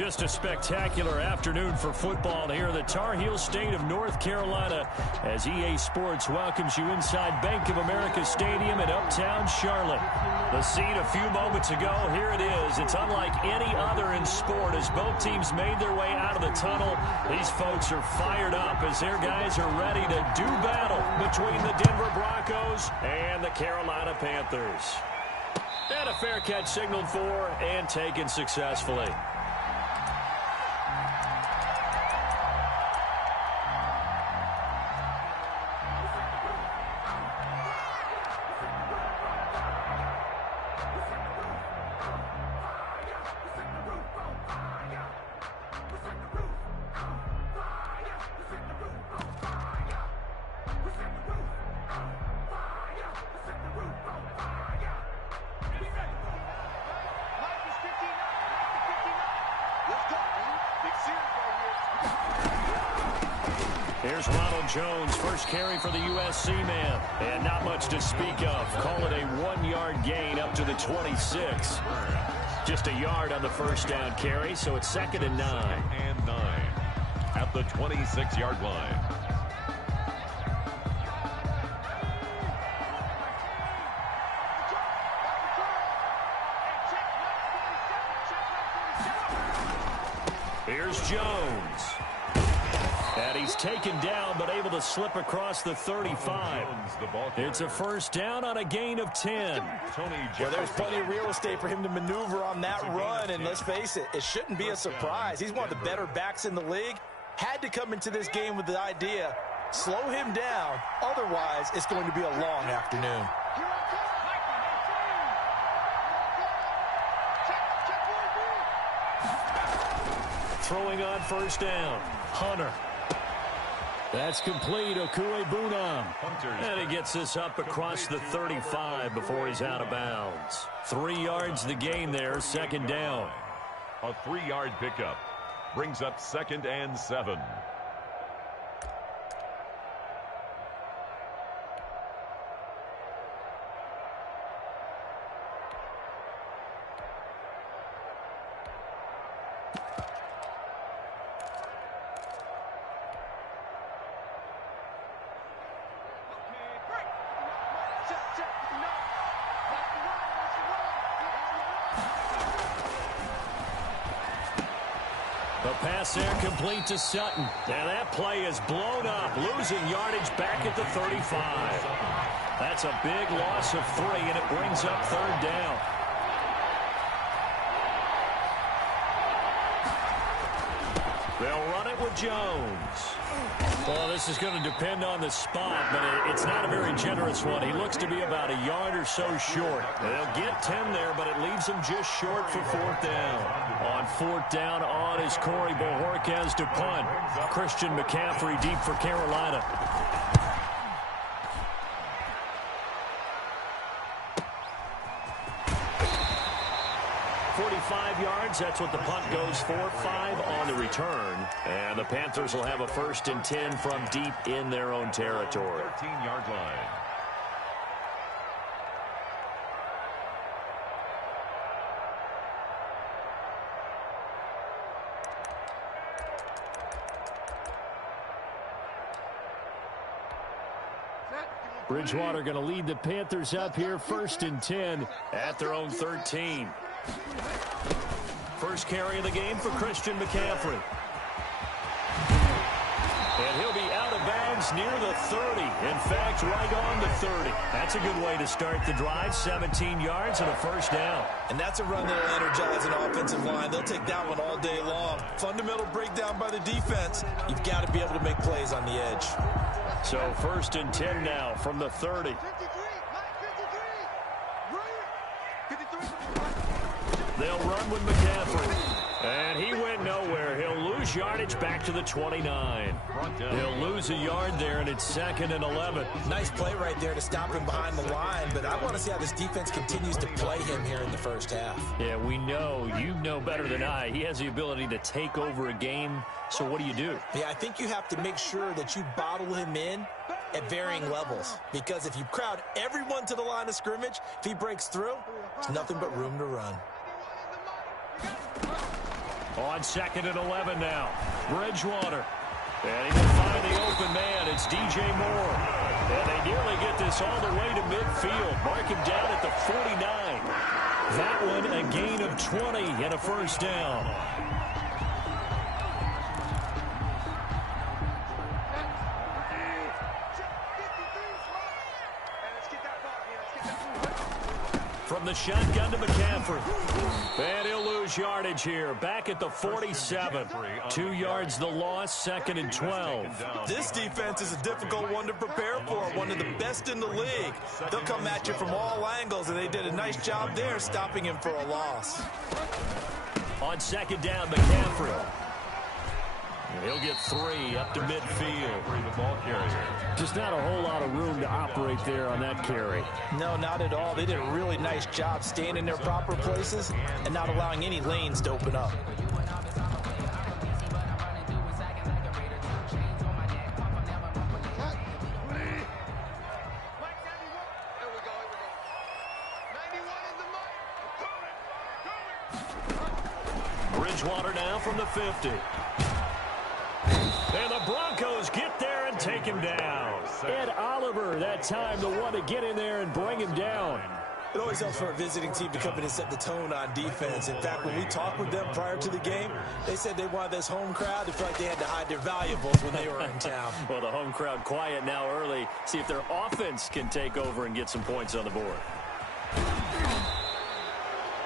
Just a spectacular afternoon for football here in the Tar Heel state of North Carolina as EA Sports welcomes you inside Bank of America Stadium in uptown Charlotte. The scene a few moments ago, here it is. It's unlike any other in sport as both teams made their way out of the tunnel. These folks are fired up as their guys are ready to do battle between the Denver Broncos and the Carolina Panthers. And a fair catch signaled for and taken successfully. Here's Ronald Jones, first carry for the USC man. And not much to speak of. Call it a 1-yard gain up to the 26. Just a yard on the first down carry, so it's 2nd and 9. And 9 at the 26-yard line. Here's Jones. And he's taken down, but able to slip across the 35. It's a first down on a gain of 10. Well, there's plenty of real estate for him to maneuver on that run, and let's face it, it shouldn't be a surprise. He's one of the better backs in the league. Had to come into this game with the idea, slow him down, otherwise it's going to be a long afternoon. Throwing on first down, Hunter. That's complete, Okue-Bunam. And he gets this up across the 35 before he's out of bounds. 3 yards the gain there, 2nd down. A 3-yard pickup brings up 2nd and 7. The pass there complete to Sutton. And that play is blown up, losing yardage back at the 35. That's a big loss of 3, and it brings up 3rd down. They'll run it with Jones. Well, this is going to depend on the spot, but it's not a very generous one. He looks to be about a yard or so short. They'll get 10 there, but it leaves him just short for 4th down. On 4th down on is Corey Bojorquez to punt. Christian McCaffrey deep for Carolina. Yards, that's what the punt goes for. 5 on the return, and the Panthers will have a 1st and 10 from deep in their own territory. 13-yard line. Bridgewater going to lead the Panthers up here, 1st and 10 at their own 13. First carry of the game for Christian McCaffrey. And he'll be out of bounds near the 30. In fact, right on the 30. That's a good way to start the drive. 17 yards and a 1st down. And that's a run that will energize an offensive line. They'll take that one all day long. Fundamental breakdown by the defense. You've got to be able to make plays on the edge. So 1st and 10 now from the 30. They'll run with McCaffrey. And he went nowhere. He'll lose yardage back to the 29. He'll lose a yard there, and it's 2nd and 11. Nice play right there to stop him behind the line, but I want to see how this defense continues to play him here in the first half. Yeah, we know. You know better than I. He has the ability to take over a game, so what do you do? Yeah, I think you have to make sure that you bottle him in at varying levels, because if you crowd everyone to the line of scrimmage, if he breaks through, there's nothing but room to run. On 2nd and 11 now. Bridgewater. And he will find the open man. It's DJ Moore. And they nearly get this all the way to midfield. Mark him down at the 49. That one a gain of 20 and a first down. From the shotgun to McCaffrey. And he'll lose yardage here. Back at the 47. 2 yards the loss, 2nd and 12. This defense is a difficult one to prepare for. One of the best in the league. They'll come at you from all angles, and they did a nice job there stopping him for a loss. On 2nd down, McCaffrey. He'll get 3 up to midfield. Just not a whole lot of room to operate there on that carry. No, not at all. They did a really nice job staying in their proper places and not allowing any lanes to open up. Bridgewater now from the 50. And the Broncos get there and take him down. Ed Oliver, that time, the one to get in there and bring him down. It always helps for a visiting team to come in and set the tone on defense. In fact, when we talked with them prior to the game, they said they wanted this home crowd to feel like they had to hide their valuables when they were in town. Well, the home crowd quiet now early. See if their offense can take over and get some points on the board.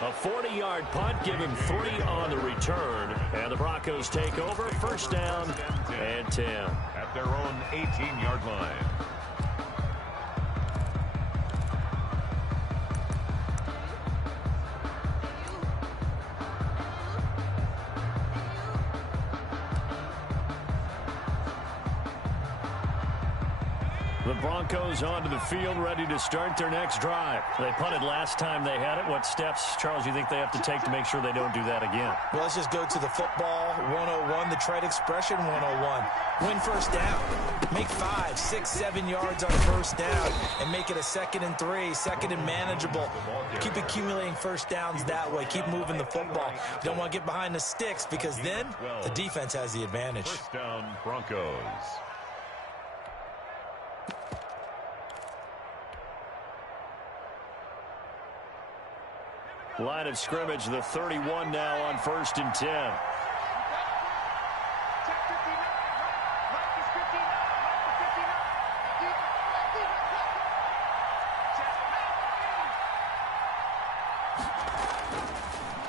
A 40-yard punt, give him 3 on the return. And the Broncos take over, first down and 10. At their own 18-yard line. The Broncos onto the field, ready to start their next drive. They punted last time they had it. What steps, Charles, you think they have to take to make sure they don't do that again? Well, let's just go to the football 101, the trade expression 101. Win first down. Make 5, 6, 7 yards on first down and make it a 2nd and 3, 2nd and manageable. Keep accumulating first downs that way. Keep moving the football. You don't want to get behind the sticks because then the defense has the advantage. First down, Broncos. Line of scrimmage, the 31 now on 1st and 10.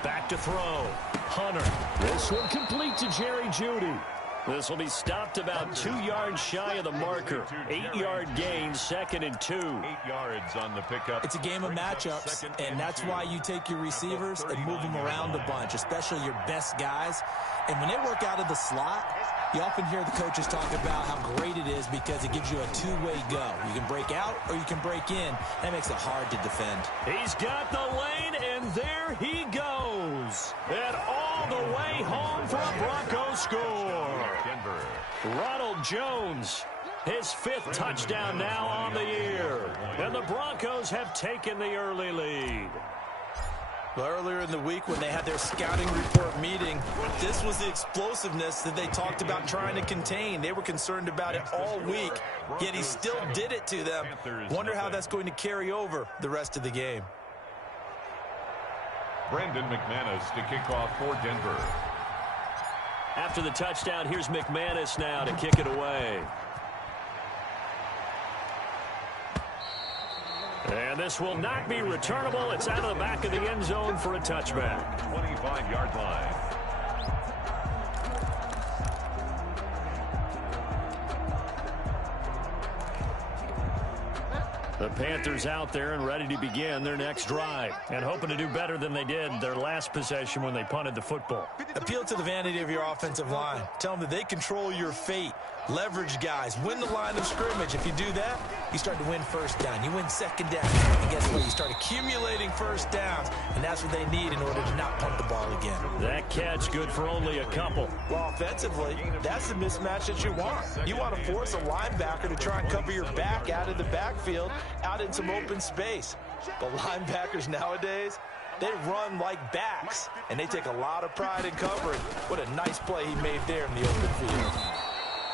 Back to throw. Hunter. This one complete to Jerry Jeudy. This will be stopped about 2 yards shy of the marker. 8-yard gain, 2nd and 2. 8 yards on the pickup. It's a game of matchups, and that's why you take your receivers and move them around a bunch, especially your best guys. And when they work out of the slot, you often hear the coaches talk about how great it is because it gives you a two-way go. You can break out or you can break in. That makes it hard to defend. He's got the lane, and there he goes. And all the way home for a Broncos score. Denver. Ronald Jones, his 5th touchdown now on the year. And the Broncos have taken the early lead. Well, earlier in the week when they had their scouting report meeting, this was the explosiveness that they talked about trying to contain. They were concerned about it all week, yet he still did it to them. Wonder how that's going to carry over the rest of the game. Brandon McManus to kick off for Denver. After the touchdown, here's McManus now to kick it away. And this will not be returnable. It's out of the back of the end zone for a touchback. 25-yard line. The Panthers out there and ready to begin their next drive and hoping to do better than they did their last possession when they punted the football. Appeal to the vanity of your offensive line. Tell them that they control your fate. Leverage guys. Win the line of scrimmage. If you do that, you start to win first down. You win 2nd down. And guess what? You start accumulating first downs. And that's what they need in order to not punt the ball again. That catch good for only a couple. Well, offensively, that's the mismatch that you want. You want to force a linebacker to try and cover your back out of the backfield, out in some open space. But linebackers nowadays, they run like backs, and they take a lot of pride in covering. What a nice play he made there in the open field.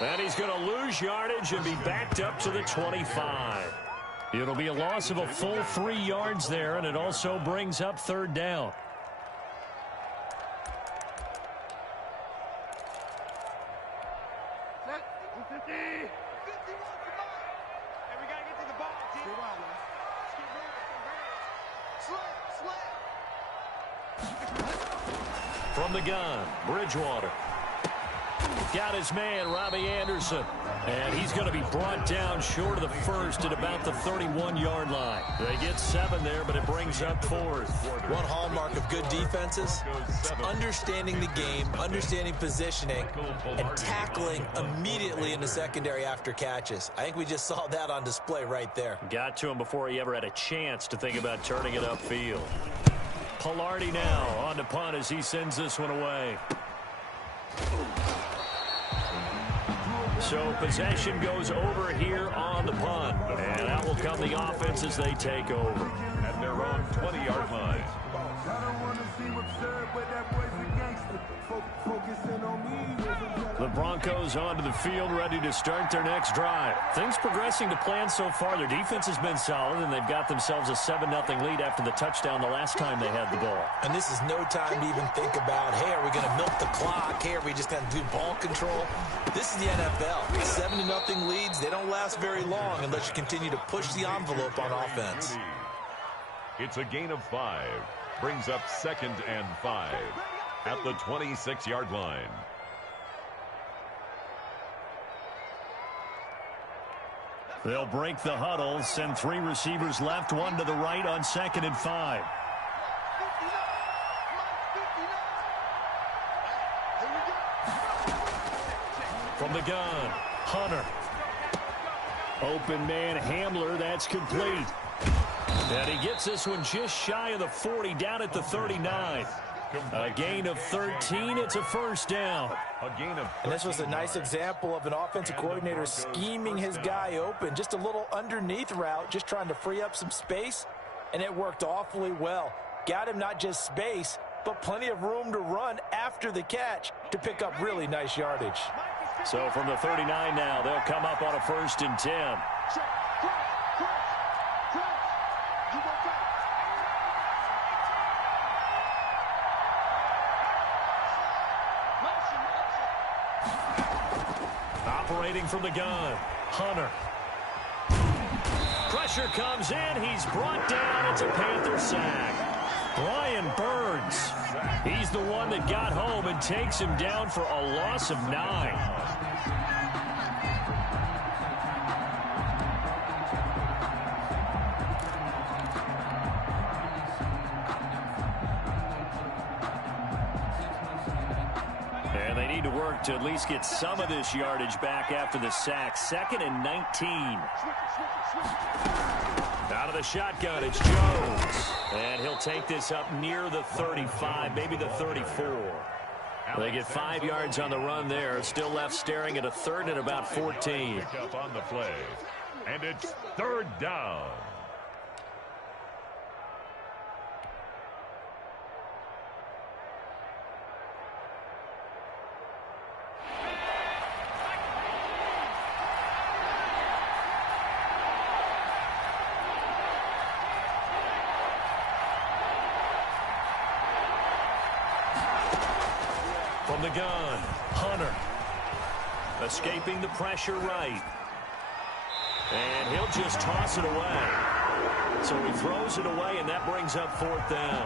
And he's going to lose yardage and be backed up to the 25. It'll be a loss of a full 3 yards there, and it also brings up third down. From the gun, Bridgewater. Got his man, Robbie Anderson. And he's going to be brought down short of the first at about the 31-yard line. They get 7 there, but it brings up fourth. One hallmark of good defenses is understanding the game, understanding positioning, and tackling immediately in the secondary after catches. I think we just saw that on display right there. Got to him before he ever had a chance to think about turning it upfield. Pilardi now on the punt as he sends this one away. So possession goes over here on the punt. And out will come the offense as they take over. At their own 20-yard line. The Broncos onto the field, ready to start their next drive. Things progressing to plan so far. Their defense has been solid, and they've got themselves a 7-0 lead after the touchdown the last time they had the ball. And this is no time to even think about, hey, are we going to milk the clock? Hey, are we just going to do ball control? This is the NFL. 7-0 leads, they don't last very long unless you continue to push the envelope on offense. It's a gain of 5. Brings up 2nd and 5 at the 26-yard line. They'll break the huddle, send 3 receivers left, 1 to the right on 2nd and 5. From the gun, Hunter. Open man, Hamler, that's complete. And he gets this one just shy of the 40, down at the 39. A gain of 13, it's a first down. And this was a nice example of an offensive coordinator scheming his guy open. Just a little underneath route, just trying to free up some space, and it worked awfully well. Got him not just space, but plenty of room to run after the catch to pick up really nice yardage. So from the 39 now, they'll come up on a 1st and 10. Operating from the gun, Hunter. Pressure comes in. He's brought down. It's a Panther sack. Brian Burns. He's the one that got home and takes him down for a loss of 9. And they need to work to at least get some of this yardage back after the sack. 2nd and 19. Out of the shotgun, it's Jones. And he'll take this up near the 35, maybe the 34. They get 5 yards on the run there. Still left staring at a 3rd and about 14. Up on the play. And it's 3rd down. From the gun, Hunter. Escaping the pressure right. And he'll just toss it away. So he throws it away, and that brings up 4th down.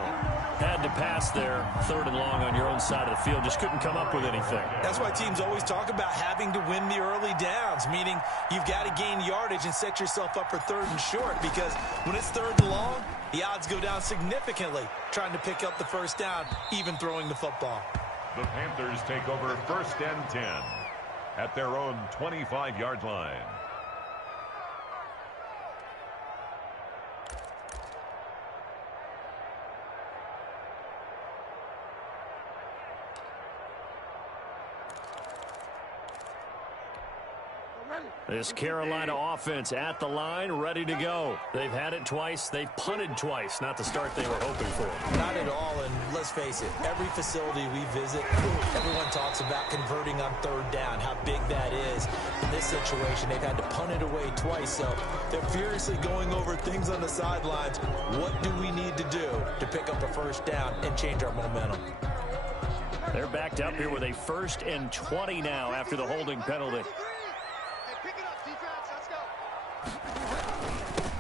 Had to pass there, 3rd and long on your own side of the field. Just couldn't come up with anything. That's why teams always talk about having to win the early downs, meaning you've got to gain yardage and set yourself up for 3rd and short, because when it's 3rd and long, the odds go down significantly trying to pick up the first down, even throwing the football. The Panthers take over 1st and 10 at their own 25-yard line. This Carolina offense at the line, ready to go. They've had it twice. They've punted twice. Not the start they were hoping for. Not at all, and let's face it, every facility we visit, everyone talks about converting on third down, how big that is. In this situation, they've had to punt it away twice, so they're furiously going over things on the sidelines. What do we need to do to pick up a first down and change our momentum? They're backed up here with a 1st and 20 now after the holding penalty.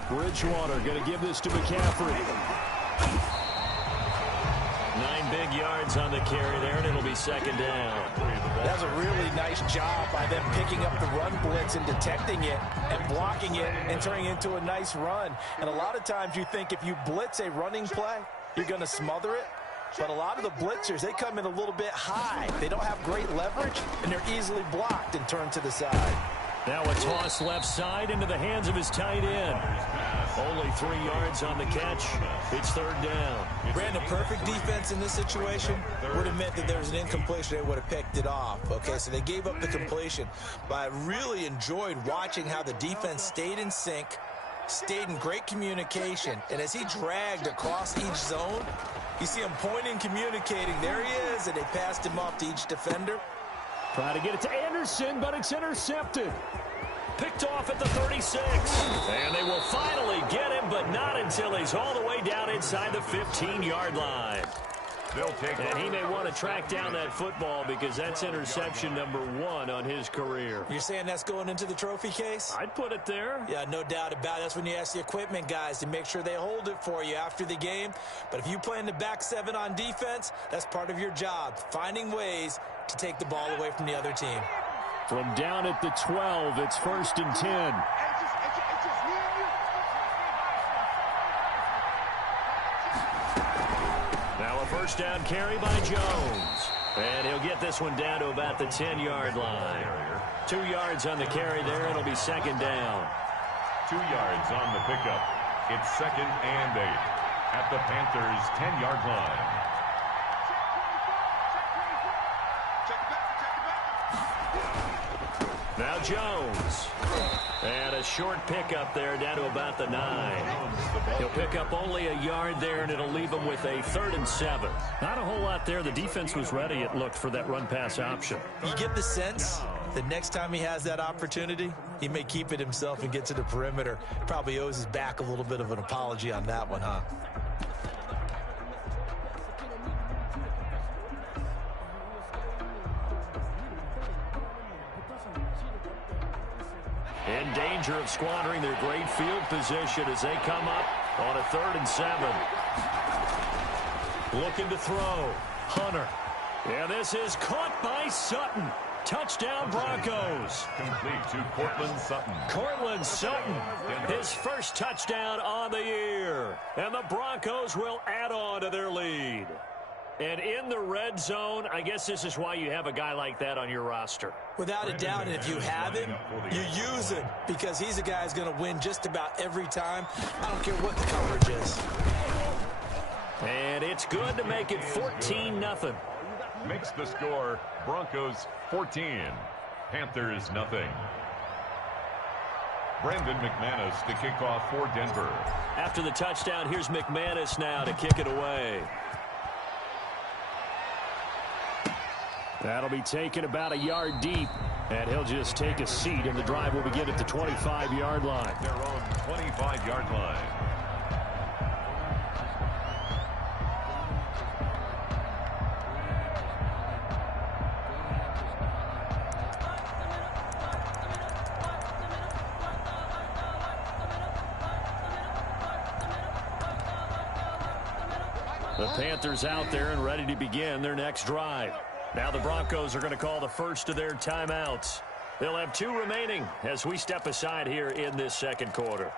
Bridgewater going to give this to McCaffrey. 9 big yards on the carry there, and it'll be 2nd down. That was a really nice job by them picking up the run blitz and detecting it and blocking it and turning it into a nice run. And a lot of times you think if you blitz a running play, you're going to smother it. But a lot of the blitzers, they come in a little bit high. They don't have great leverage, and they're easily blocked and turned to the side. Now a toss left side into the hands of his tight end. Only 3 yards on the catch. It's 3rd down. Brandon, perfect defense in this situation would have meant that there was an incompletion. They would have picked it off. Okay, so they gave up the completion. But I really enjoyed watching how the defense stayed in sync, stayed in great communication. And as he dragged across each zone, you see him pointing, communicating. There he is, and they passed him off to each defender. Try to get it to Anderson, but it's intercepted. Picked off at the 36. And they will finally get him, but not until he's all the way down inside the 15-yard line. And he may want to track down that football because that's interception number 1 on his career. You're saying that's going into the trophy case? I'd put it there. Yeah, no doubt about it. That's when you ask the equipment guys to make sure they hold it for you after the game. But if you play in the back 7 on defense, that's part of your job, finding ways to take the ball away from the other team. From down at the 12, it's 1st and 10. Now a 1st down carry by Jones. And he'll get this one down to about the 10-yard line. 2 yards on the carry there. It'll be 2nd down. 2 yards on the pickup. It's 2nd and 8 at the Panthers' 10-yard line. Now Jones. And a short pickup there down to about the 9. He'll pick up only a yard there, and it'll leave him with a 3rd and 7. Not a whole lot there. The defense was ready, it looked, for that run-pass option. You get the sense that next time he has that opportunity, he may keep it himself and get to the perimeter. Probably owes his back a little bit of an apology on that one, huh? In danger of squandering their great field position as they come up on a 3rd and 7. Looking to throw. Hunter. And this is caught by Sutton. Touchdown Broncos. Complete to Cortland Sutton. Cortland Sutton, his first touchdown on the year. And the Broncos will add on to their lead. And in the red zone, I guess this is why you have a guy like that on your roster. Without a doubt, and if you have him, you use him because he's a guy who's going to win just about every time. I don't care what the coverage is. And it's good to make it 14-0. Makes the score Broncos 14, Panthers nothing. Brandon McManus to kick off for Denver. After the touchdown, here's McManus now to kick it away. That'll be taken about a yard deep, and he'll just take a seat, and the drive will begin at the 25-yard line. Their own 25-yard line. The Panthers out there and ready to begin their next drive. Now the Broncos are going to call the first of their timeouts. They'll have 2 remaining as we step aside here in this second quarter.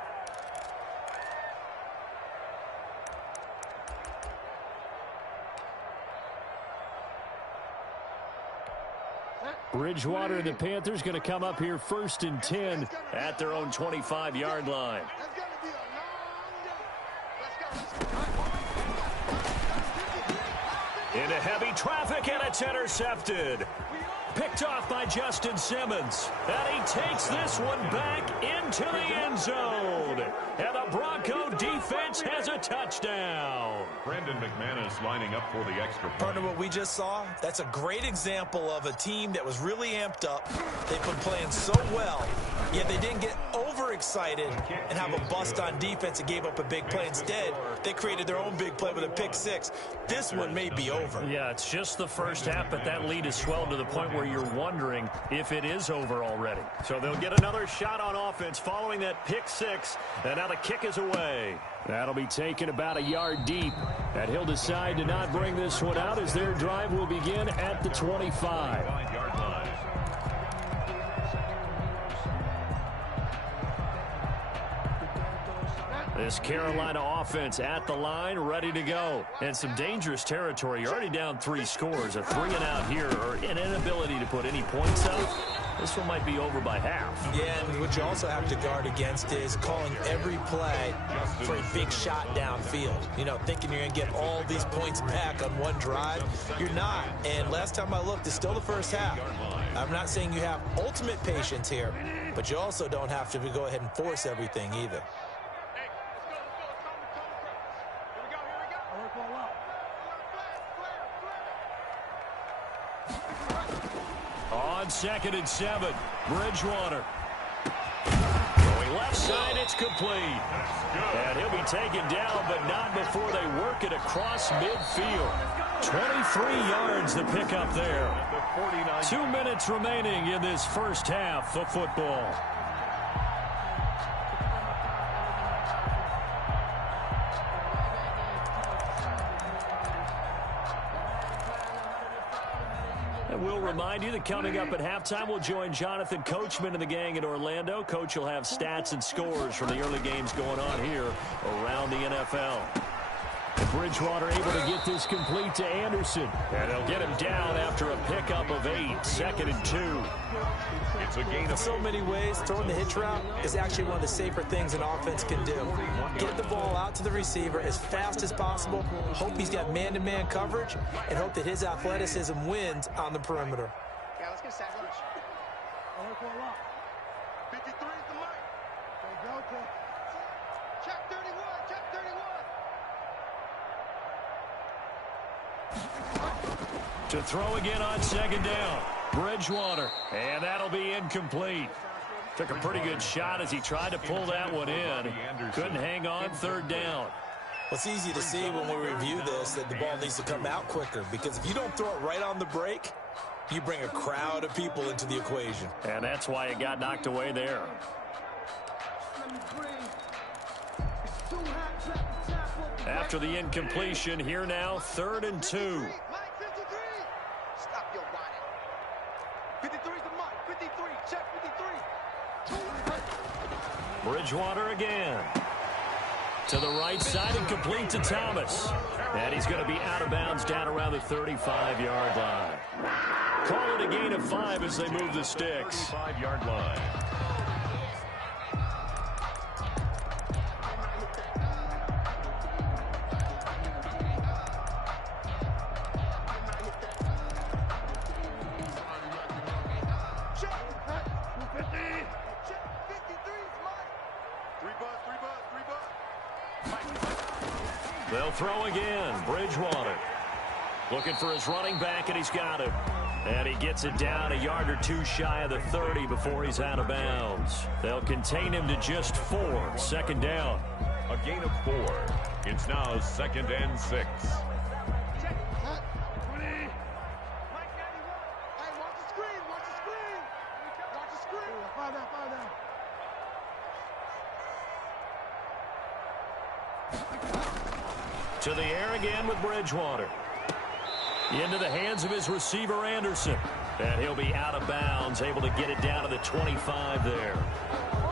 Bridgewater and the Panthers going to come up here 1st and 10 at their own 25-yard line. Into heavy traffic, and it's intercepted. picked off by Justin Simmons. And he takes this one back into the end zone. And the Bronco defense has a touchdown. Brandon McManus lining up for the extra point. Partner, what we just saw, that's a great example of a team that was really amped up. They've been playing so well, yet they didn't get overexcited and have a bust on defense and gave up a big play. Instead, they created their own big play with a pick six. This one may be over. Yeah, it's just the first half, but that lead has swelled to the point where you're wondering if it is over already. So they'll get another shot on offense following that pick six, and now the kick is away. That'll be taken about a yard deep, and he'll decide to not bring this one out as their drive will begin at the 25. This Carolina offense at the line, ready to go. And some dangerous territory. You're already down 3 scores. A 3 and out here, or an inability to put any points up. This one might be over by half. Yeah, and what you also have to guard against is calling every play for a big shot downfield. You know, thinking you're going to get all these points back on one drive. You're not. And last time I looked, it's still the first half. I'm not saying you have ultimate patience here, but you also don't have to go ahead and force everything either. On 2nd and 7, Bridgewater. Going left side, it's complete. And he'll be taken down, but not before they work it across midfield. 23 yards to pick up there. 2 minutes remaining in this first half of football. We'll remind you that coming up at halftime, we'll join Jonathan Coachman and the gang in Orlando. Coach will have stats and scores from the early games going on here around the NFL. Bridgewater able to get this complete to Anderson. And they'll get him down after a pickup of 8. 2nd and 2. It's a gain of in so many ways. Throwing the hitch route is actually one of the safer things an offense can do. Get the ball out to the receiver as fast as possible. Hope he's got man-to-man coverage, and hope that his athleticism wins on the perimeter. Yeah, let's get sack lunch. 53 is the mic. Go. Check 31. Check 31. To throw again on 2nd down. Bridgewater. And that'll be incomplete. Took a pretty good shot as he tried to pull that one in. Couldn't hang on 3rd down. Well, it's easy to see when we review this that the ball needs to come out quicker, because if you don't throw it right on the break, you bring a crowd of people into the equation. And that's why it got knocked away there. After the incompletion, here now, 3rd and 2. Mike, 53. Stop your whining. 53 is the mic. 53. Check 53. Bridgewater again. To the right side and complete to Thomas. And he's going to be out of bounds down around the 35-yard line. Call it a gain of 5 as they move the sticks. 35-yard line. They'll throw again. Bridgewater looking for his running back, and he's got him. And he gets it down a yard or 2 shy of the 30 before he's out of bounds. They'll contain him to just 4. 2nd down. A gain of 4. It's now 2nd and 6. To the air again with Bridgewater. Into the hands of his receiver, Anderson. And he'll be out of bounds, able to get it down to the 25 there.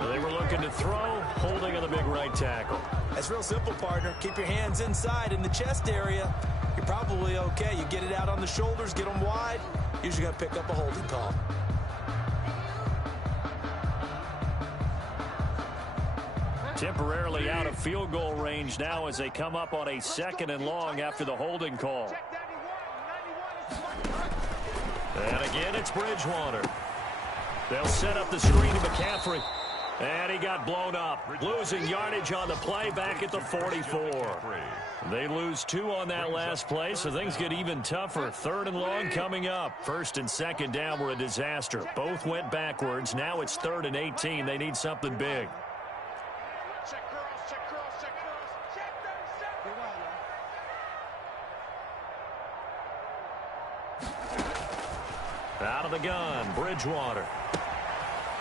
They were looking to throw, holding on the big right tackle. That's real simple, partner. Keep your hands inside in the chest area. You're probably okay. You get it out on the shoulders, get them wide. Usually going to pick up a holding call. Temporarily out of field goal range now as they come up on a 2nd and long after the holding call. And again, it's Bridgewater. They'll set up the screen to McCaffrey. And he got blown up. Losing yardage on the play back at the 44. They lose 2 on that last play, so things get even tougher. 3rd and long coming up. 1st and 2nd down were a disaster. Both went backwards. Now it's 3rd and 18. They need something big. Check cross, check cross, check cross. Check 37. Out of the gun, Bridgewater.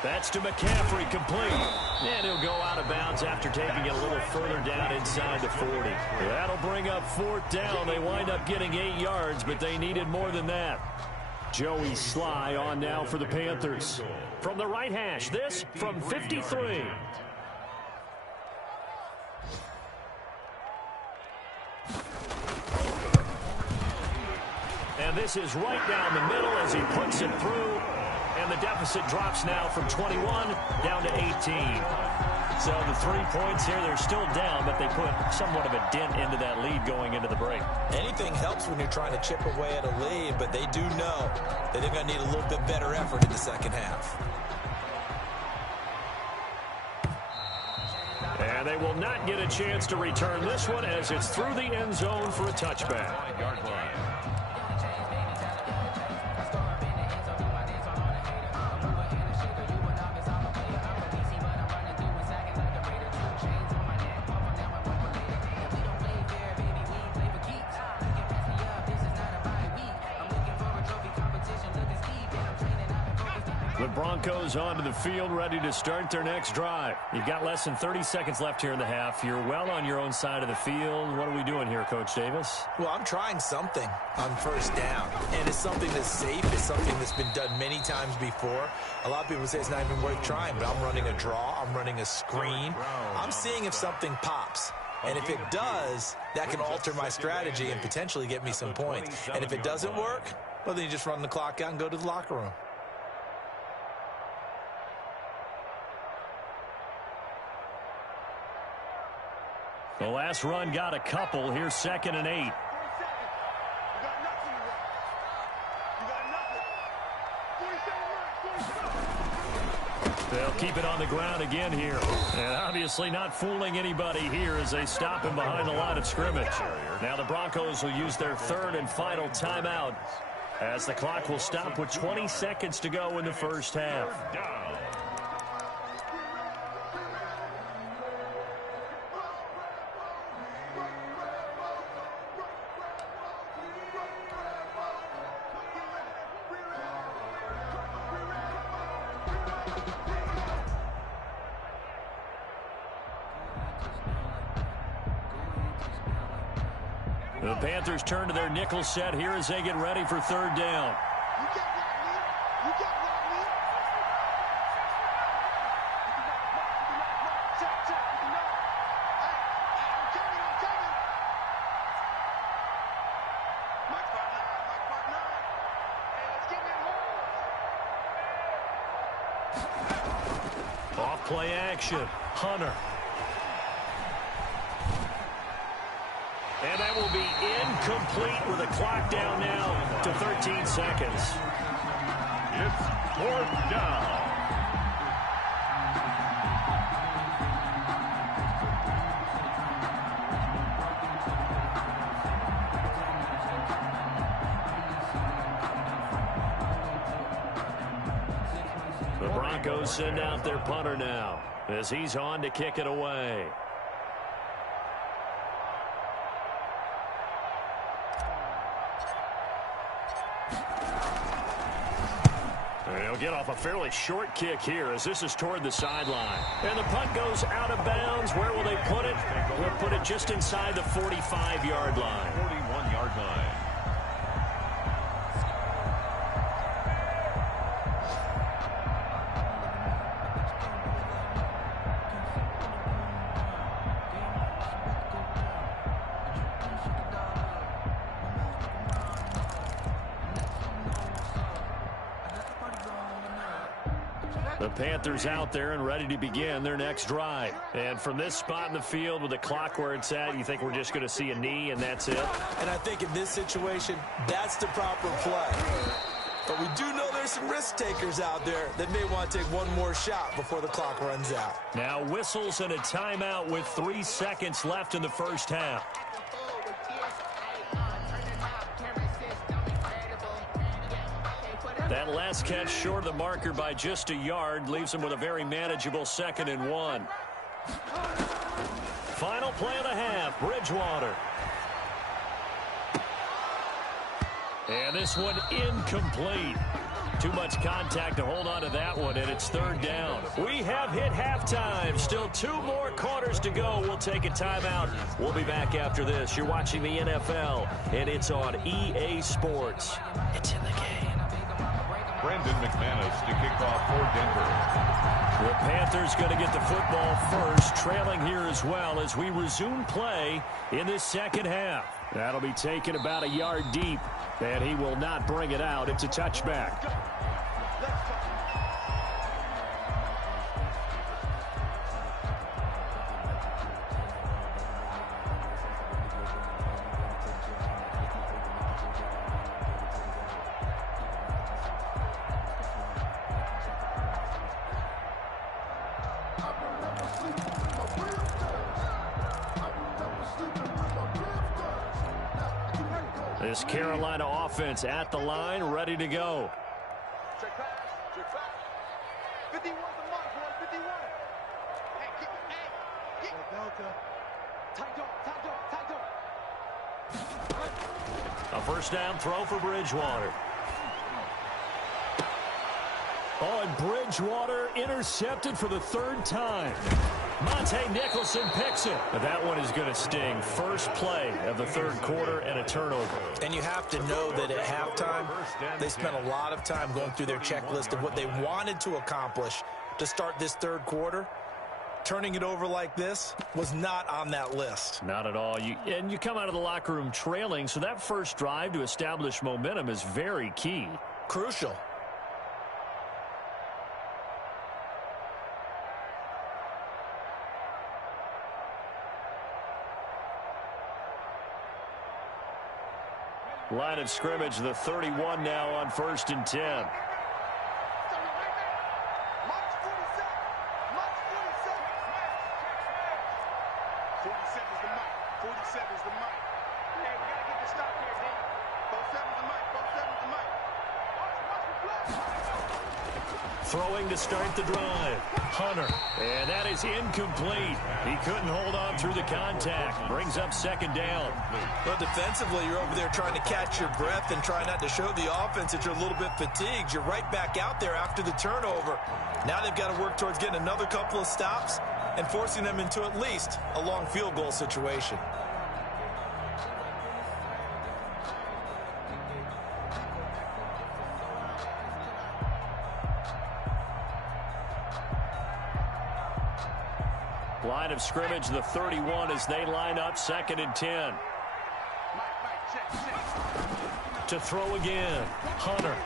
That's to McCaffrey, complete. And he'll go out of bounds after taking it a little further down inside the 40. That'll bring up 4th down. They wind up getting 8 yards, but they needed more than that. Joey Sly on now for the Panthers. From the right hash, this from 53. And this is right down the middle as he puts it through. And the deficit drops now from 21 down to 18. So the 3 points here, they're still down, but they put somewhat of a dent into that lead going into the break. Anything helps when you're trying to chip away at a lead, but they do know that they're going to need a little bit better effort in the second half. And they will not get a chance to return this one as it's through the end zone for a touchback. The Broncos onto the field, ready to start their next drive. You've got less than 30 seconds left here in the half. You're well on your own side of the field. What are we doing here, Coach Davis? Well, I'm trying something on 1st down, and it's something that's safe. It's something that's been done many times before. A lot of people say it's not even worth trying, but I'm running a draw. I'm running a screen. I'm seeing if something pops. And if it does, that can alter my strategy and potentially get me some points. And if it doesn't work, well, then you just run the clock out and go to the locker room. The last run got a couple. Here's 2nd and 8. They'll keep it on the ground again here. And obviously not fooling anybody here as they stop him behind the line of scrimmage. Now the Broncos will use their 3rd and final timeout as the clock will stop with 20 seconds to go in the first half. The Panthers turn to their nickel set here as they get ready for 3rd down. Off play action. Hunter. And that will be incomplete with a clock down now to 13 seconds. It's 4th down. The Broncos send out their punter now as he's on to kick it away. They'll get off a fairly short kick here as this is toward the sideline. And the punt goes out of bounds. Where will they put it? They'll put it just inside the 45-yard line. 41-yard line. The Panthers out there and ready to begin their next drive. And from this spot in the field with the clock where it's at, you think we're just going to see a knee and that's it? And I think in this situation, that's the proper play. But we do know there's some risk takers out there that may want to take one more shot before the clock runs out. Now whistles and a timeout with 3 seconds left in the first half. That last catch short of the marker by just a yard leaves him with a very manageable 2nd and 1. Final play of the half, Bridgewater. And this one incomplete. Too much contact to hold on to that one, and it's 3rd down. We have hit halftime. Still 2 more quarters to go. We'll take a timeout. We'll be back after this. You're watching the NFL, and it's on EA Sports. It's in the game. Brandon McManus to kick off for Denver. The Panthers going to get the football first, trailing here as well as we resume play in this second half. That'll be taken about a yard deep, and he will not bring it out. It's a touchback. This Carolina offense at the line, ready to go. Check pass, check pass. 51 the mark, boy, 51. Hey, kick it, hey, kick. Delta. Tight dog. A first down throw for Bridgewater. Oh, and Bridgewater intercepted for the 3rd time. Monte Nicholson picks it. But that one is going to sting. First play of the 3rd quarter and a turnover. And you have to know that at halftime, they spent a lot of time going through their checklist of what they wanted to accomplish to start this 3rd quarter. Turning it over like this was not on that list. Not at all. And you come out of the locker room trailing, so that first drive to establish momentum is very key. Crucial. Line of scrimmage, the 31 now on 1st and 10. March 47. March 47. 47 is the mic. 47 is the mic. Hey, we got to get this stop here, D. 47 is the mic. 47 is the mic. Throwing to start the drive. Hunter. And that is incomplete. He couldn't hold on through the contact. Brings up 2nd down. Well, defensively, you're over there trying to catch your breath and try not to show the offense that you're a little bit fatigued. You're right back out there after the turnover. Now they've got to work towards getting another couple of stops and forcing them into at least a long field goal situation. Line of scrimmage, the 31 as they line up 2nd and 10. To throw again. Hunter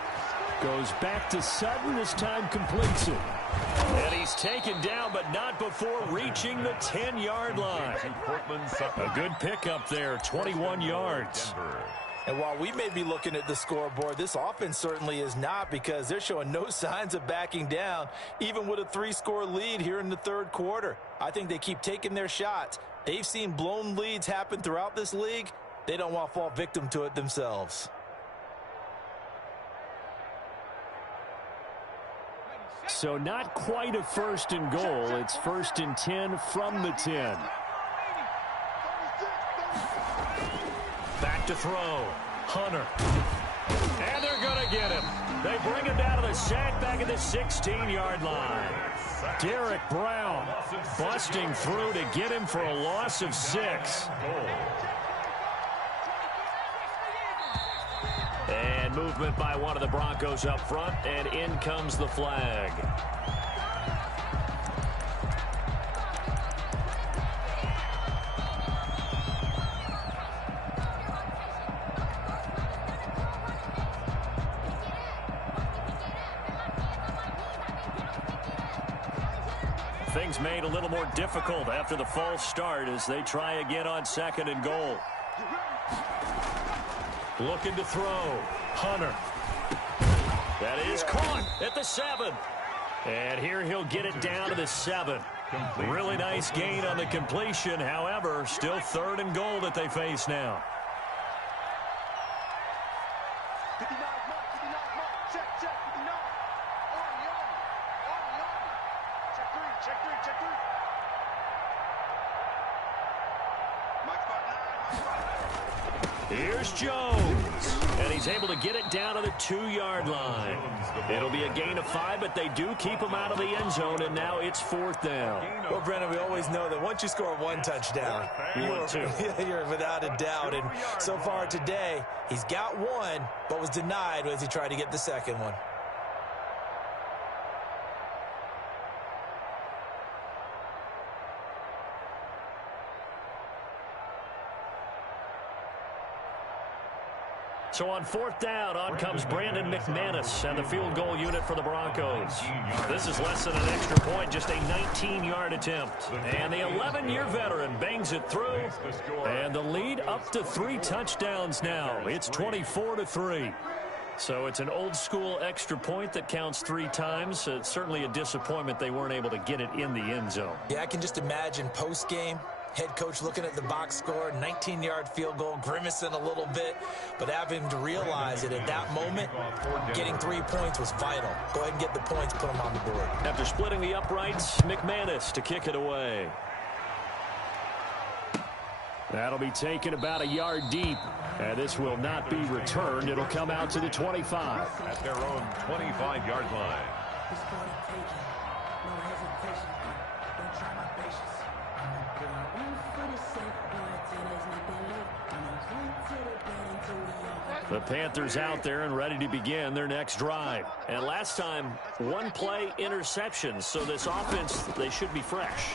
goes back to Sutton. This time completes it. And he's taken down, but not before reaching the 10-yard line. A good pickup there, 21 yards. And while we may be looking at the scoreboard, this offense certainly is not, because they're showing no signs of backing down, even with a 3-score lead here in the 3rd quarter. I think they keep taking their shots. They've seen blown leads happen throughout this league. They don't want to fall victim to it themselves. So not quite a 1st and goal. It's 1st and 10 from the 10. Back to throw. Hunter. And they're going to get him. They bring him down to the sack back at the 16-yard line. Derek Brown busting through to get him for a loss of 6. And movement by one of the Broncos up front, and in comes the flag. Things made a little more difficult after the false start as they try again on 2nd and goal. Looking to throw. Hunter. That is caught at the 7. And here he'll get it down to the 7. Really nice gain on the completion. However, still 3rd and goal that they face now. 59 mark, 59 mark. Check, 59. Check 3. Mike spot 9. Here's Jones. And he's able to get it down to the 2-yard line. It'll be a gain of 5, but they do keep him out of the end zone, and now it's 4th down. Well, Brennan, we always know that once you score 1 touchdown, you're without a doubt. And so far today, he's got 1, but was denied as he tried to get the 2nd one. So on 4th down, on comes Brandon McManus and the field goal unit for the Broncos. This is less than an extra point, just a 19-yard attempt. And the 11-year veteran bangs it through. And the lead up to 3 touchdowns now. It's 24-3. So it's an old-school extra point that counts 3 times. It's certainly a disappointment they weren't able to get it in the end zone. Yeah, I can just imagine post-game. Head coach looking at the box score, 19-yard field goal, grimacing a little bit, but having to realize that at that moment, getting 3 points was vital. Go ahead and get the points, put them on the board. After splitting the uprights, McManus to kick it away. That'll be taken about a yard deep, and this will not be returned. It'll come out to the 25. At their own 25-yard line. The Panthers out there and ready to begin their next drive. And last time, 1-play interception. So this offense, they should be fresh.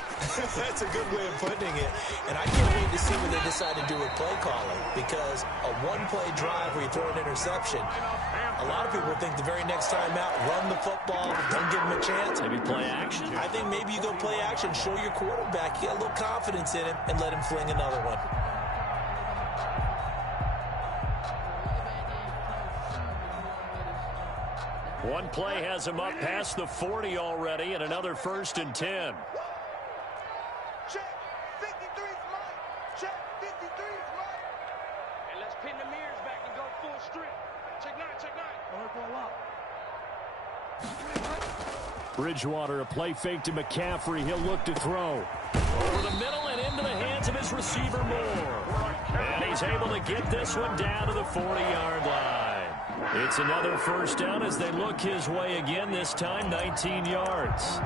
That's a good way of putting it. And I can't wait to see what they decide to do with play calling. Because a 1-play drive where you throw an interception, a lot of people think the very next time out, run the football, don't give them a chance. Maybe play action. I think maybe you go play action, show your quarterback, you got a little confidence in him, and let him fling another one. One play has him up past the 40 already, and another 1st and 10. Check 53's Mike. Check 53's Mike. And let's pin the mirrors back and go full strip. Check 9. Bridgewater, a play fake to McCaffrey. He'll look to throw. Over the middle and into the hands of his receiver, Moore. And he's able to get this one down to the 40-yard line. It's another 1st down as they look his way again, this time 19 yards.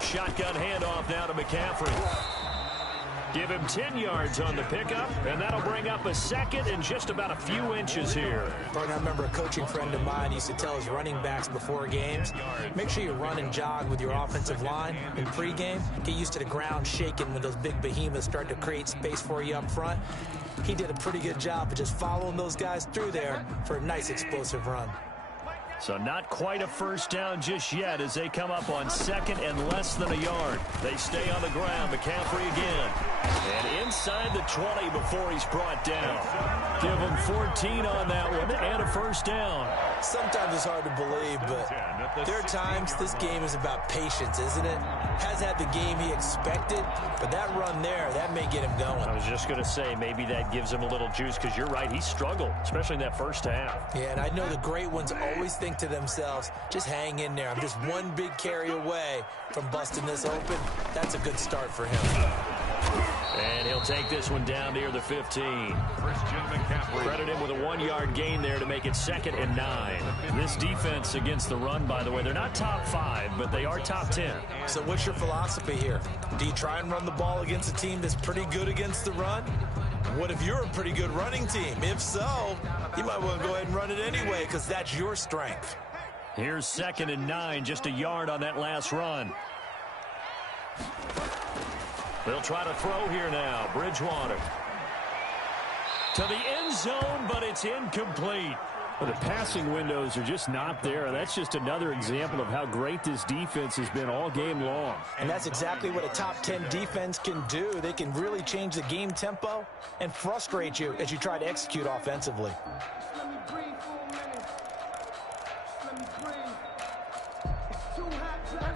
Shotgun handoff now to McCaffrey. Give him 10 yards on the pickup, and that'll bring up a 2nd and just about a few inches here. I remember a coaching friend of mine used to tell his running backs before games, make sure you run and jog with your offensive line in pregame. Get used to the ground shaking when those big behemoths start to create space for you up front. He did a pretty good job of just following those guys through there for a nice explosive run. So not quite a 1st down just yet as they come up on 2nd and less than a yard. They stay on the ground. McCaffrey again. And inside the 20 before he's brought down. Give him 14 on that one and a 1st down. Sometimes it's hard to believe, but there are times this game is about patience, isn't it? Has had the game he expected, but that run there, that may get him going. I was just going to say maybe that gives him a little juice because you're right, he struggled, especially in that 1st half. Yeah, and I know the great ones always think to themselves, just hang in there. I'm just one big carry away from busting this open. That's a good start for him. And he'll take this one down near the 15. Credit him with a 1-yard gain there to make it 2nd and 9. This defense against the run, by the way, they're not top 5, but they are top 10. So what's your philosophy here? Do you try and run the ball against a team that's pretty good against the run? What if you're a pretty good running team? If so, you might want to go ahead and run it anyway because that's your strength. Here's 2nd and 9, just a yard on that last run. They'll try to throw here now. Bridgewater to the end zone, but it's incomplete. Well, the passing windows are just not there. That's just another example of how great this defense has been all game long. And that's exactly what a top 10 defense can do. They can really change the game tempo and frustrate you as you try to execute offensively.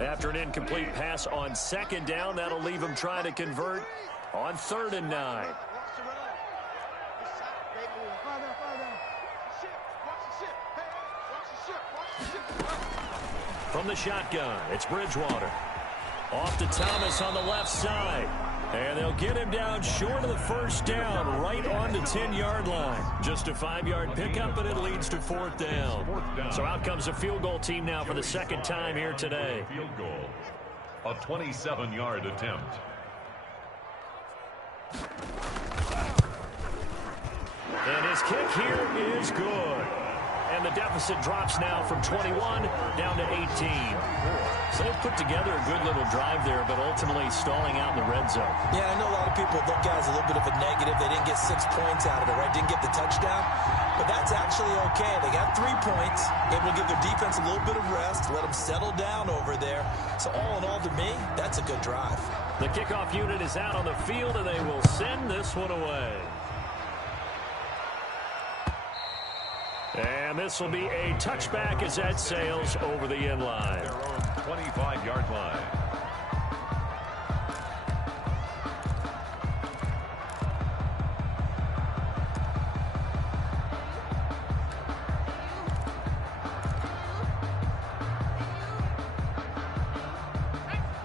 After an incomplete pass on 2nd down, that'll leave them trying to convert on 3rd and 9. From the shotgun, it's Bridgewater. Off to Thomas on the left side. And they'll get him down short of the 1st down, right on the 10-yard line. Just a 5-yard pickup, and it leads to 4th down. So out comes a field goal team now for the 2nd time here today. Field goal. A 27-yard attempt. And his kick here is good. And the deficit drops now from 21 down to 18. So they've put together a good little drive there, but ultimately stalling out in the red zone. Yeah, I know a lot of people look at it as a little bit of a negative. They didn't get 6 points out of it, right? Didn't get the touchdown. But that's actually okay. They got 3 points. Able to give their defense a little bit of rest, let them settle down over there. So all in all, to me, that's a good drive. The kickoff unit is out on the field, and they will send this one away. And this will be a touchback as that sails over the end line. Their own 25-yard line.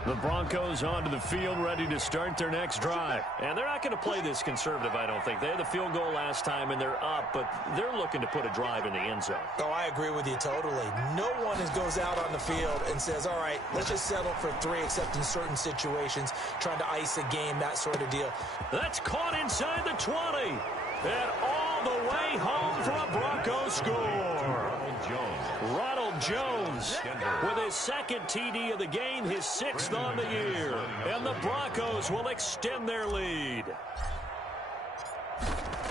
The Broncos onto the field, ready to start their next drive. And they're not going to play this conservative, I don't think. They had the field goal last time, and they're up, but they're looking to put a drive in the end zone. Oh, I agree with you totally. No one goes out on the field and says, all right, let's just settle for 3, except in certain situations, trying to ice a game, that sort of deal. That's caught inside the 20. And all the way home for a Broncos score. Ronald Jones with his 2nd TD of the game, his 6th on the year. And the Broncos will extend their lead.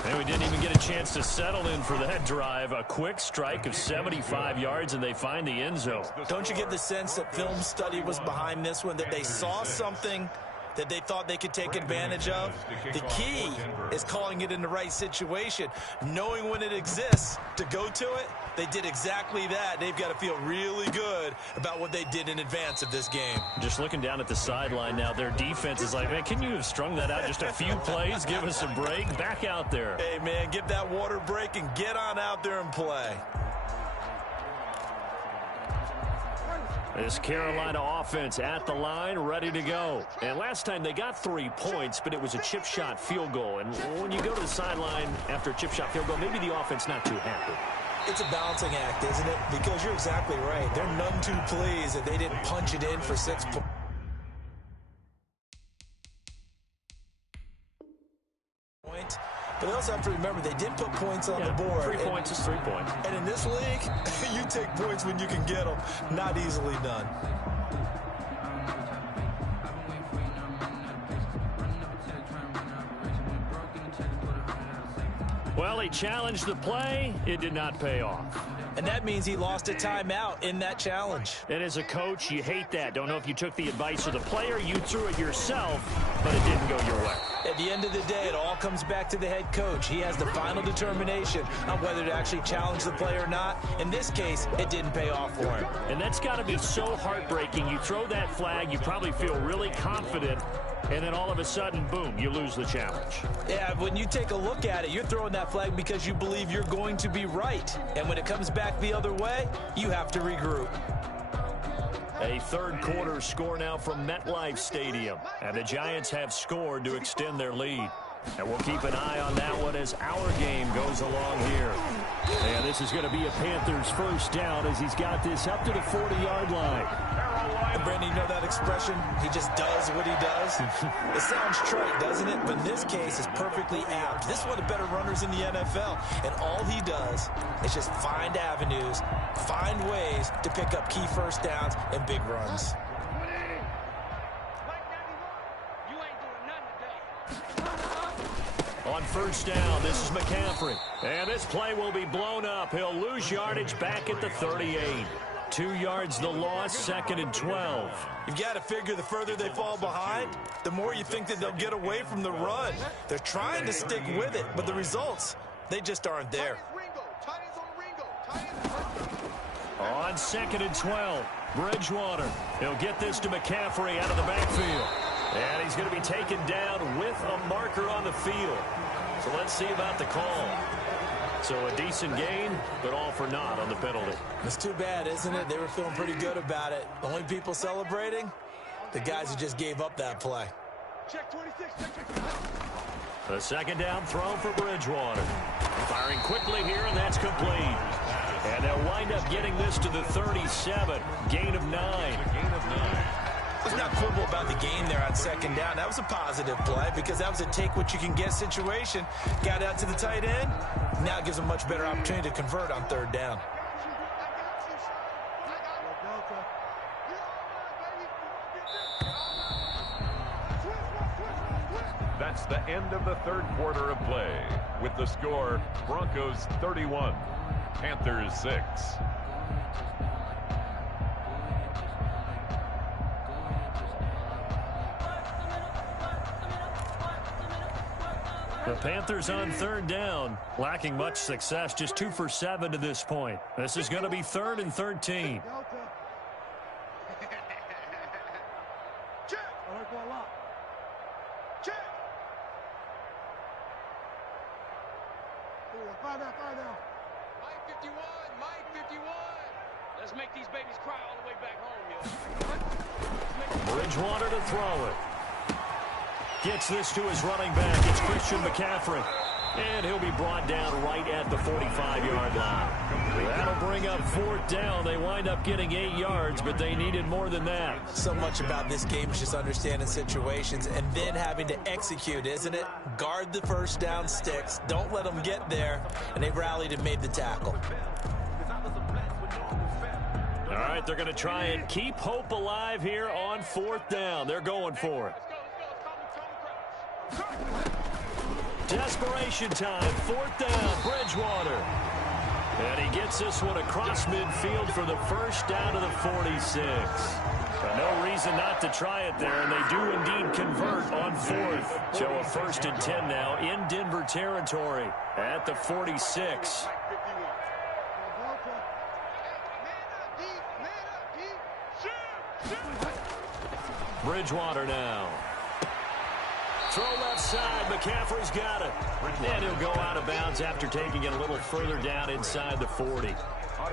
And we didn't even get a chance to settle in for that drive. A quick strike of 75 yards, and they find the end zone. Don't you get the sense that film study was behind this one, that they saw something that they thought they could take advantage of? The key is calling it in the right situation, knowing when it exists to go to it. They did exactly that. They've got to feel really good about what they did in advance of this game. Just looking down at the sideline now, their defense is like, man, can you have strung that out just a few plays? Give us a break. Back out there. Hey, man, give that water break and get on out there and play. This Carolina offense at the line, ready to go. And last time they got 3 points, but it was a chip shot field goal. And when you go to the sideline after a chip shot field goal, maybe the offense not too happy. It's a balancing act, isn't it? Because you're exactly right. They're none too pleased that they didn't punch it in for 6 points. But they also have to remember they did put points on the board. 3 points is 3 points. And in this league, you take points when you can get them. Not easily done. Well, he challenged the play. It did not pay off. And that means he lost a timeout in that challenge. And as a coach, you hate that. Don't know if you took the advice of the player, you threw it yourself, but it didn't go your way. At the end of the day, it all comes back to the head coach. He has the final determination on whether to actually challenge the play or not. In this case, it didn't pay off for him. And that's got to be so heartbreaking. You throw that flag, you probably feel really confident, and then all of a sudden, boom, you lose the challenge. Yeah, when you take a look at it, you're throwing that flag because you believe you're going to be right. And when it comes back the other way, you have to regroup. A third quarter score now from MetLife Stadium. And the Giants have scored to extend their lead. And we'll keep an eye on that one as our game goes along here. And this is going to be a Panthers first down as he's got this up to the 40-yard line. Brandon, you know that expression? He just does what he does. It sounds trite, doesn't it? But in this case, it's perfectly apt. This is one of the better runners in the NFL. And all he does is just find avenues, find ways to pick up key first downs and big runs. On first down, this is McCaffrey. And this play will be blown up. He'll lose yardage back at the 38. 2 yards the loss, 2nd and 12. You've got to figure the further they fall behind, the more you think that they'll get away from the run. They're trying to stick with it, but the results, they just aren't there. On 2nd and 12, Bridgewater. He'll get this to McCaffrey out of the backfield. And he's going to be taken down with a marker on the field. So let's see about the call. So a decent gain, but all for naught on the penalty. It's too bad, isn't it? They were feeling pretty good about it. The only people celebrating, the guys who just gave up that play. Check 26. The second down throw for Bridgewater. Firing quickly here, and that's complete. And they'll wind up getting this to the 37. Gain of 9. Let's not quibble about the gain there on second down. That was a positive play because that was a take-what-you-can-get situation. Got out to the tight end. Now it gives them a much better opportunity to convert on third down. That's the end of the third quarter of play. With the score, Broncos 31, Panthers 6. The Panthers on third down, lacking much success, just 2 for 7 to this point. This is going to be 3rd and 13. Mike 51. Let's make these babies cry all the way back home, yo. Bridgewater to throw it. Gets this to his running back. It's Christian McCaffrey. And he'll be brought down right at the 45-yard line. That'll bring up 4th down. They wind up getting 8 yards, but they needed more than that. So much about this game is just understanding situations and then having to execute, isn't it? Guard the first down sticks. Don't let them get there. And they rallied and made the tackle. All right, they're going to try and keep hope alive here on 4th down. They're going for it. Desperation time, 4th down, Bridgewater. And he gets this one across midfield for the first down to the 46. But no reason not to try it there, and they do indeed convert on 4th. So a 1st and 10 now in Denver territory at the 46. Bridgewater now. Throw left side. McCaffrey's got it. And he'll go out of bounds after taking it a little further down inside the 40.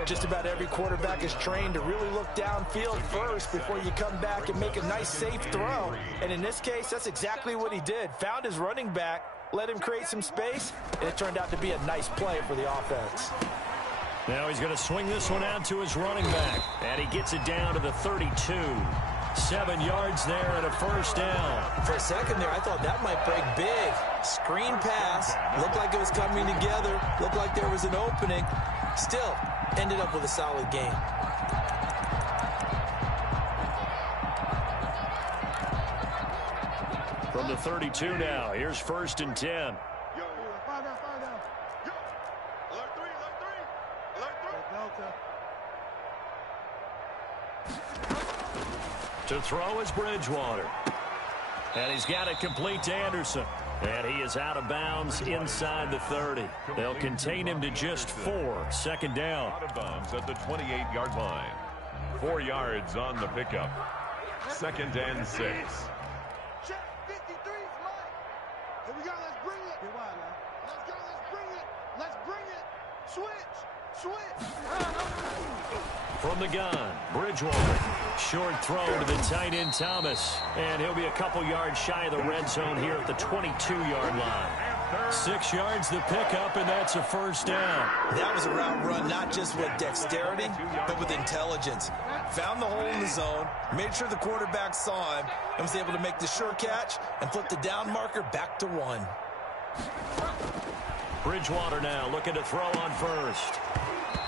Just about every quarterback is trained to really look downfield first before you come back and make a nice, safe throw. And in this case, that's exactly what he did. Found his running back, let him create some space, and it turned out to be a nice play for the offense. Now he's going to swing this one out to his running back. And he gets it down to the 32. 7 yards there and a first down. For a second there, I thought that might break big. Screen pass. Looked like it was coming together. Looked like there was an opening. Still, ended up with a solid game. From the 32 now, here's 1st and 10. Yo, 5 down. Yo, alert 3. To throw is Bridgewater. And he's got it complete to Anderson. And he is out of bounds inside the 30. They'll contain him to just 4. 2nd down. Out of bounds at the 28-yard line. 4 yards on the pickup. 2nd and 6. Check 53's Mike. Here we go. Let's bring it. Get wide now. Let's go. Let's bring it. Switch. From the gun, Bridgewater. Short throw to the tight end, Thomas. And he'll be a couple yards shy of the red zone here at the 22-yard line. 6 yards the pickup, and that's a first down. That was a route run not just with dexterity, but with intelligence. Found the hole in the zone, made sure the quarterback saw him, and was able to make the sure catch and flip the down marker back to 1. Bridgewater now looking to throw on first.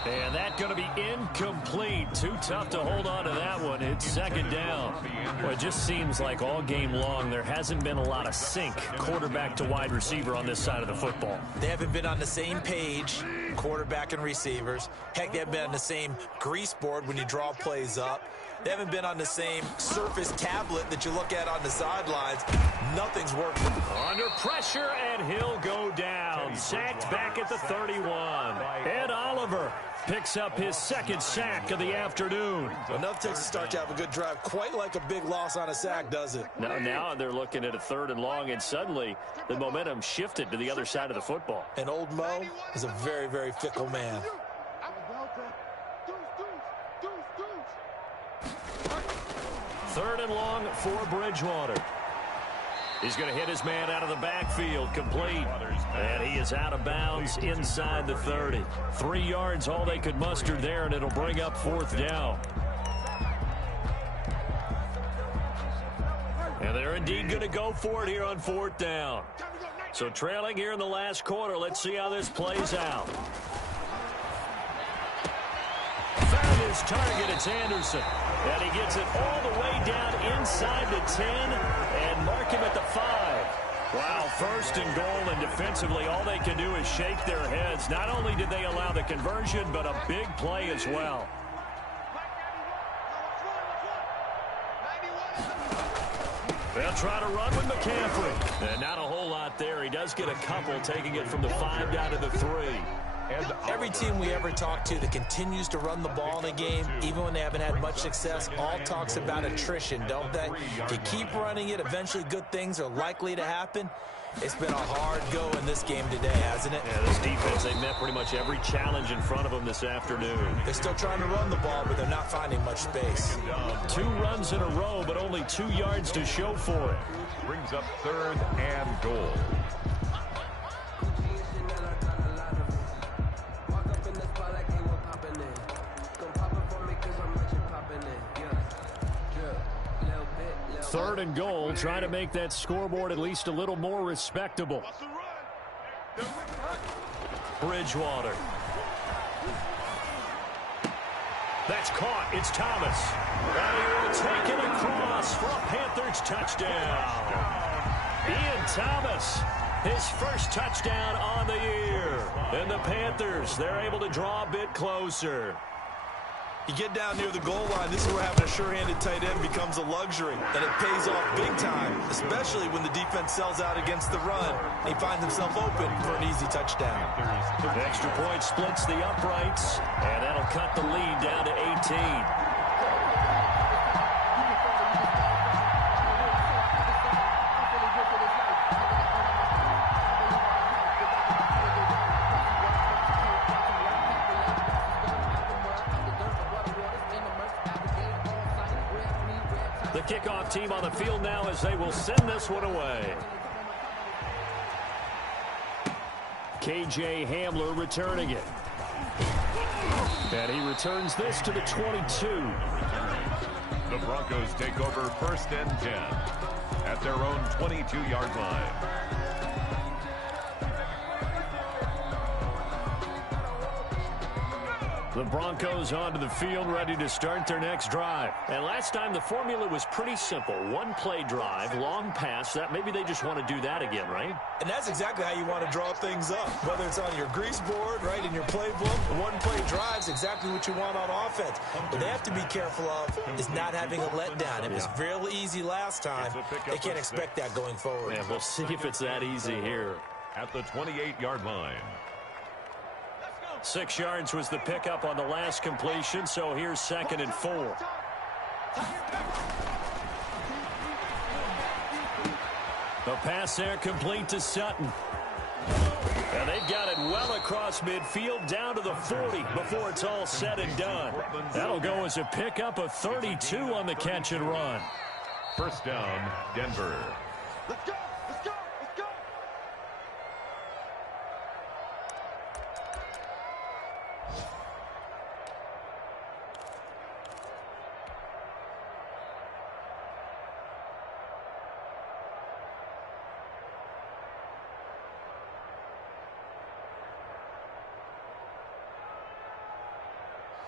And that's going to be incomplete. Too tough to hold on to that one. It's second down. Well, it just seems like all game long there hasn't been a lot of sync quarterback to wide receiver on this side of the football. They haven't been on the same page, quarterback and receivers. Heck, they haven't been on the same grease board when you draw plays up. They haven't been on the same surface tablet that you look at on the sidelines. Nothing's worked. Under pressure, and he'll go down. Sacked back at the 31. Ed Oliver picks up his second sack of the afternoon. Enough takes to start to have a good drive. Quite like a big loss on a sack, does it? Now they're looking at a 3rd and long, and suddenly the momentum shifted to the other side of the football. And old Mo is a very, very fickle man. 3rd and long for Bridgewater. He's going to hit his man out of the backfield, complete. And he is out of bounds inside the 30. 3 yards, all they could muster there, and it'll bring up 4th down. And they're indeed going to go for it here on 4th down. So trailing here in the last quarter, let's see how this plays out. Found his target, it's Anderson. And he gets it all the way down inside the 10 and mark him at the 5. Wow, 1st and goal, and defensively all they can do is shake their heads. Not only did they allow the conversion, but a big play as well. They'll try to run with McCaffrey. And not a whole lot there. He does get a couple, taking it from the 5 down to the 3. Every team we ever talk to that continues to run the ball in a game, even when they haven't had much success, all talks about attrition, don't they? If you keep running it, eventually good things are likely to happen. It's been a hard go in this game today, hasn't it? Yeah, this defense, they met pretty much every challenge in front of them this afternoon. They're still trying to run the ball, but they're not finding much space. 2 runs in a row, but only 2 yards to show for it. Brings up 3rd and goal. Third and goal, trying to make that scoreboard at least a little more respectable. Bridgewater. That's caught. It's Thomas. And he will take it across for a Panthers touchdown. Ian Thomas, his first touchdown on the year. And the Panthers, they're able to draw a bit closer. You get down near the goal line, this is where having a sure-handed tight end becomes a luxury, and it pays off big time, especially when the defense sells out against the run, and he finds himself open for an easy touchdown. The extra point splits the uprights, and that'll cut the lead down to 18. The kickoff team on the field now as they will send this one away. KJ Hamler returning it. And he returns this to the 22. The Broncos take over 1st and 10 at their own 22-yard line. The Broncos onto the field, ready to start their next drive. And last time the formula was pretty simple. One-play drive, long pass. That maybe they just want to do that again, right? And that's exactly how you want to draw things up. Whether it's on your grease board, right, in your playbook, one-play drive's exactly what you want on offense. What they have to be careful of is not having a letdown. It was real easy last time. They can't expect that going forward. Yeah, we'll see if it's that easy here. At the 28-yard line. 6 yards was the pickup on the last completion, so here's 2nd and 4. The pass there complete to Sutton. And they've got it well across midfield down to the 40 before it's all said and done. That'll go as a pickup of 32 on the catch and run. First down, Denver. Let's go! Let's go! Let's go!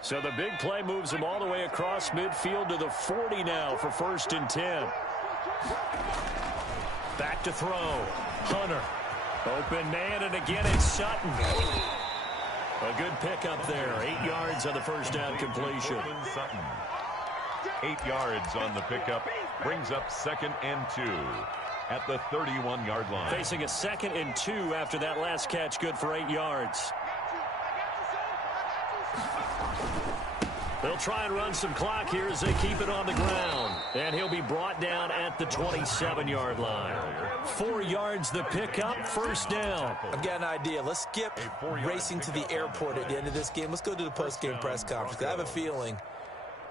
So the big play moves him all the way across midfield to the 40 now for 1st and 10. Back to throw. Hunter. Open man, and again it's Sutton. A good pickup there. 8 yards on the first down completion. Sutton. 8 yards on the pickup. Brings up 2nd and 2 at the 31-yard line. Facing a 2nd and 2 after that last catch. Good for 8 yards. They'll try and run some clock here as they keep it on the ground. And he'll be brought down at the 27-yard line. 4 yards the pickup, 1st down. I've got an idea. Let's skip racing to the airport at the end of this game. Let's go to the post-game press conference. I have a feeling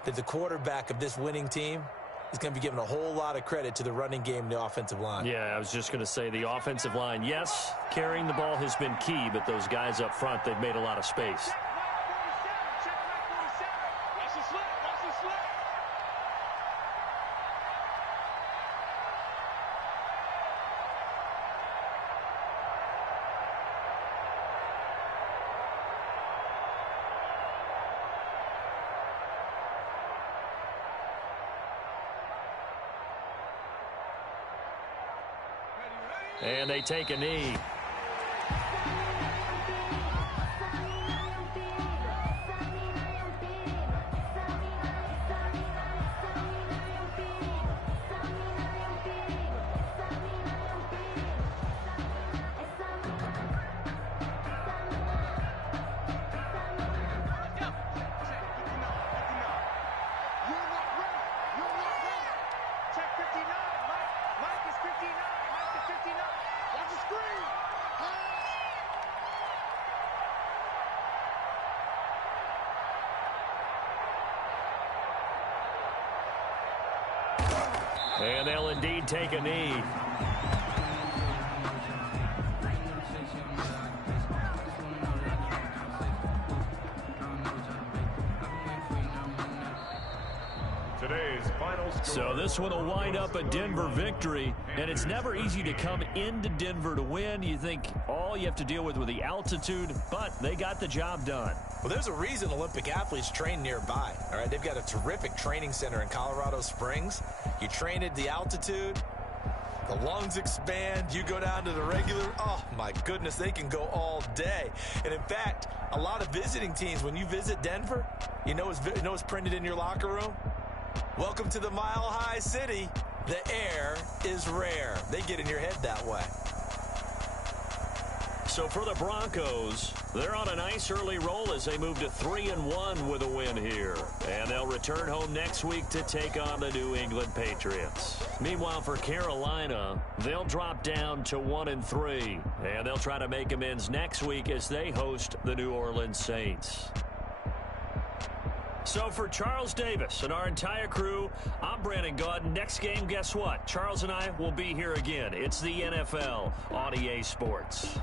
that the quarterback of this winning team is going to be given a whole lot of credit to the running game and the offensive line. Yeah, I was just going to say the offensive line, yes, carrying the ball has been key, but those guys up front, they've made a lot of space. And they take a knee. And they'll indeed take a knee. Today's final score. So this one will wind up a Denver victory, and it's never easy to come into Denver to win. You think all you have to deal with the altitude, but they got the job done. Well, there's a reason Olympic athletes train nearby. All right, they've got a terrific training center in Colorado Springs. You train at the altitude, the lungs expand, you go down to the regular, oh my goodness, they can go all day. And in fact, a lot of visiting teams, when you visit Denver, you know what's printed in your locker room? Welcome to the Mile High City. The air is rare. They get in your head that way. So for the Broncos, they're on a nice early roll as they move to 3-1 with a win here. And they'll return home next week to take on the New England Patriots. Meanwhile, for Carolina, they'll drop down to 1-3. And they'll try to make amends next week as they host the New Orleans Saints. So for Charles Davis and our entire crew, I'm Brandon Gaudin. Next game, guess what? Charles and I will be here again. It's the NFL on EA Sports.